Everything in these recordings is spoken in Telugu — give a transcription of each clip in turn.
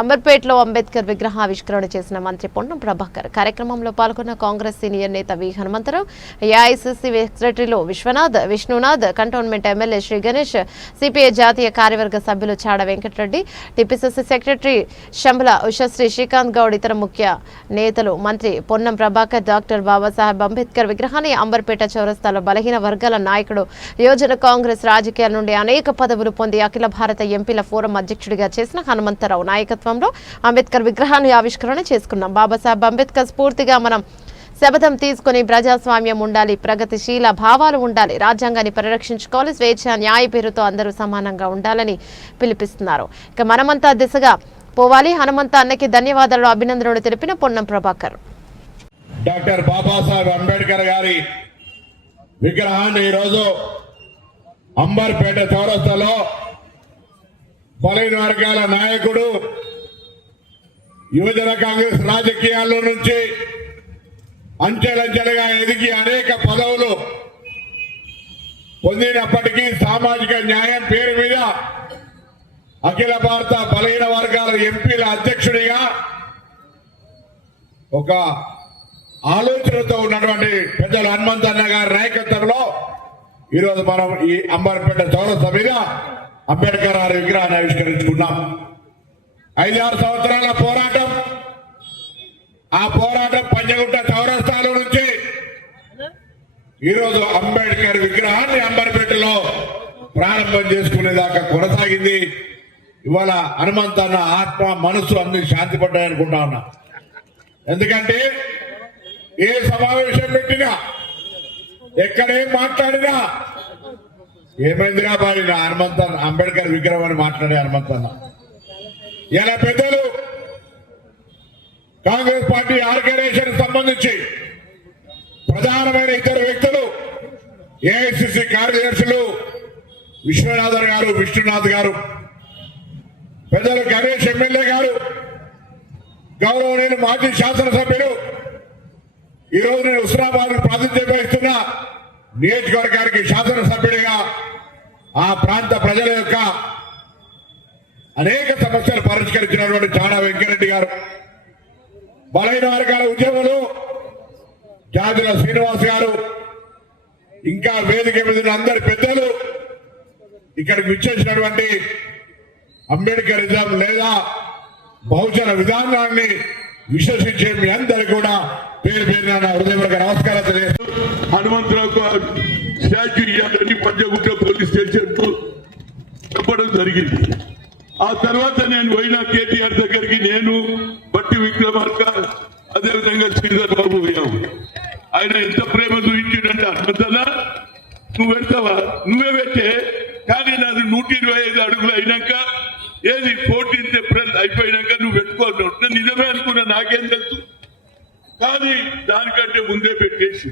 అంబర్పేటలో అంబేద్కర్ విగ్రహావిష్కరణ చేసిన మంత్రి పొన్నం ప్రభాకర్ కార్యక్రమంలో పాల్గొన్న కాంగ్రెస్ సీనియర్ నేత వి హనుమంతరావు, ఏఐసీసీ సెక్రటరీలు Vishnunath, cantonment MLA Sri Ganesh, CPI జాతీయ కార్యవర్గ సభ్యులు చాడ వెంకటరెడ్డి, టీపీసీసీ సెక్రటరీ శంభల ఉషశ్రీ, శ్రీకాంత్ గౌడ్, ఇతర ముఖ్య నేతలు మంత్రి పొన్నం ప్రభాకర్ డాక్టర్ బాబాసాహెబ్ అంబేద్కర్ విగ్రహాన్ని అంబర్పేట చౌరస్తాలో బలహీన వర్గాల నాయకుడు, యువజన కాంగ్రెస్ రాజకీయాల నుండి అనేక పదవులు పొంది అఖిల భారత ఎంపీల ఫోరం అధ్యక్షుడిగా చేసిన హనుమంతరావు నాయకత్వంలో అంబేద్కర్ విగ్రహాన్ని ఆవిష్కరణ చేసుకున్నాం. బాబాసాహెబ్ అంబేద్కర్ స్ఫూర్తిగా మనం శపథం తీసుకుని ప్రజాస్వామ్యం ఉండాలి, ప్రగతిశీల భావాలు ఉండాలి, రాజ్యాంగాన్ని పరిరక్షించుకోవాలి, స్వేచ్ఛ న్యాయ పేరుతో అందరూ సమానంగా ఉండాలని పిలుపుస్తున్నారు. ఇక మనమంతా దిశగా పోవాలి. హనుమంత అన్నకి ధన్యవాదాలు, అభినందనలు తెలిపిన పొన్నం ప్రభాకర్. డాక్టర్ బాబాసాహెబ్ అంబేద్కర్ గారి విగ్రహాన్ని ఈరోజు అంబర్పేట చౌరస్తాలో బలైన వర్గాల నాయకుడు, యువజన కాంగ్రెస్ రాజకీయాల్లో నుంచి అంచెలంచెలుగా ఎదిగి అనేక పదవులు పొందినప్పటికీ సామాజిక న్యాయం పేరు మీద అఖిల భారత బలహీన వర్గాల ఎంపీల అధ్యక్షుడిగా ఒక ఆలోచనతో ఉన్నటువంటి పెద్దలు హనుమంతన్న గారి నాయకత్వంలో ఈరోజు మనం ఈ అంబర్పేట చౌరస్తా మీద అంబేద్కర్ గారి విగ్రహాన్ని ఆవిష్కరించుకున్నాం. 5-6 సంవత్సరాల పోరాటం, ఆ పోరాటం పంజగుట్ట చౌరస్తాలో నుంచి ఈరోజు అంబేద్కర్ విగ్రహాన్ని అంబర్పేటలో ప్రారంభం చేసుకునేదాకా కొనసాగింది. ఇవాళ హనుమంతన్న ఆత్మ మనసు అన్ని శాంతి పడ్డాయనుకుంటా ఉన్నా. ఎందుకంటే ఏ సమావేశం పెట్టినా, ఎక్కడేం మాట్లాడినా ఏమైందిగా బాడిన హనుమంతన్న అంబేద్కర్ విగ్రహం అని మాట్లాడే హనుమంతన్న. ఇలా పెద్దలు కాంగ్రెస్ పార్టీ ఆర్గనైజేషన్ సంబంధించి ప్రధానమైన ఇతర వ్యక్తులు, ఏఐసిసి కార్యదర్శులు విష్ణునాథ్ గారు, పెద్దలు గణేష్ ఎమ్మెల్యే గారు, గౌరవనీయులు మాజీ శాసనసభ్యులు, ఈరోజు నేను హుస్నాబాద్ ప్రాతినిధ్యం వహిస్తున్న నియోజకవర్గానికి శాసనసభ్యుడిగా ఆ ప్రాంత ప్రజల యొక్క అనేక సమస్యలు పరిష్కరించినటువంటి చాడ వెంకరెడ్డి గారు, బలైన వర్గాల ఉద్యములు జాజుల శ్రీనివాస్ గారు, ఇంకా వేదిక మీద అందరి పెద్దలు, ఇక్కడికి విచ్చేసినటువంటి అంబేద్కరిజం లేదా బహుజన విధానాన్ని విశ్వసించే మీ అందరికీ కూడా పేరు పేరున హృదయపూర్వక నమస్కారం తెలియజేస్తూ, హనుమంతరావు స్టాచ్యూ ఇవ్వాలని పంజగుట్ట పోలీస్ స్టేషన్ చెప్పడం జరిగింది. ఆ తర్వాత నేను పోయిన కేటీఆర్ దగ్గరికి, నేను బట్టి విక్రమార్క, అదేవిధంగా శ్రీధర్ బాబు పోయాము. ఆయన ఎంత ప్రేమ చూపించిందంటే, హనుమంతనా నువ్వు పెడతావా, నువ్వే పెట్టే, కానీ నాది 125 అడుగులు అయినాక, ఏది 14th ఏప్రిల్ అయిపోయినాక నువ్వు పెట్టుకోవాలి. నేను నిజమే అనుకున్నా, నాకేం తెలుసు. కానీ దానికంటే ముందే పెట్టేసి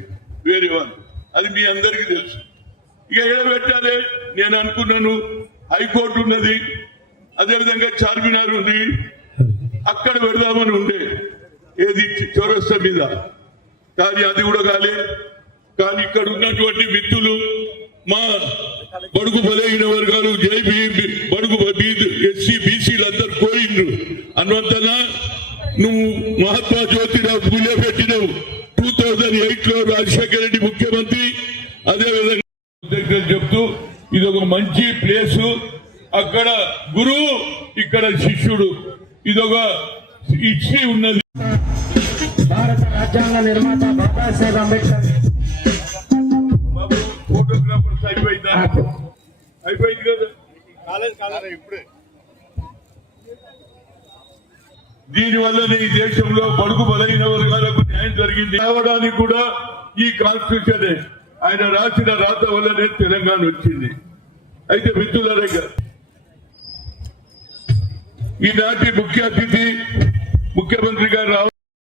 వేరే వాళ్ళు, అది మీ అందరికీ తెలుసు. ఇక ఎక్కడ పెట్టాలి నేను అనుకున్నాను, హైకోర్టు ఉన్నది, అదేవిధంగా చార్మినార్ ఉంది, అక్కడ పెడదామని ఉండే, ఏది చౌరస్తా మీద. కానీ అది కూడా కాలే. కానీ ఇక్కడ ఉన్నటువంటి మిత్రులు, మా బడుగు బలహీన వర్గాలు, బడుగు ఎస్సీ బీసీలు అందరు పోయిండ్రు. హనుమంతనా నువ్వు మహాత్మా జ్యోతిరావు పూలే పెట్టినవు, 2008లో రాజశేఖర రెడ్డి ముఖ్యమంత్రి. అదేవిధంగా చెప్తూ ఇది ఒక మంచి ప్లేసు, అక్కడ గురువు, ఇక్కడ శిష్యుడు, ఇదొక హిస్టరీ ఉన్నది. భారత రాజ్యాంగ నిర్మాత బాబాసాహెబ్ అంబేద్కర్ ఫోటోగ్రాఫర్స్ అయిపోయింది కదా. ఇప్పుడే దీనివల్లనే ఈ దేశంలో బడుగు బలైన వర్గాలకు న్యాయం జరిగింది. రావడానికి కూడా ఈ కాన్స్టిట్యూషన్ ఆయన రాసిన రాత వల్లనే తెలంగాణ వచ్చింది. అయితే మిత్రులారా, ఈనాటి ముఖ్య అతిథి ముఖ్యమంత్రి గారు